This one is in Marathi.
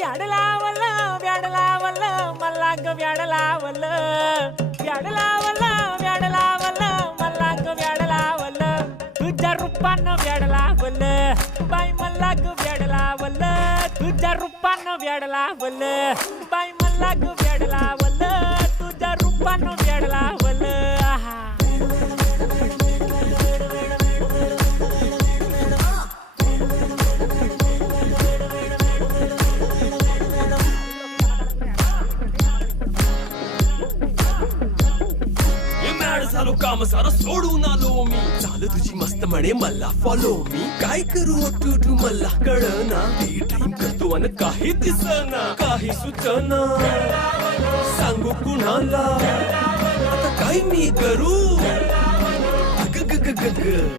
व्याड लावलं व्याड लावलं मला ग व्याड लावलं व्याड लावलं व्याड लावलं मला ग व्याड लावलं तुझ्या रूपानं व्याड लावलं बाई मला ग व्याड लावलं तुझ्या रूपानं व्याड लावलं बाई मला ग व्याड लावलं तुझ्या रूपानं व्याड लावलं आहा झालो काम सारं सोडून आलो मी झालं तुझी मस्त म्हणे मला फॉलो मी काय करू टू मला कळना ती ड्रीम करतो आणि काही दिसना काही सुचना सांगू कुणाला आता काय मी करू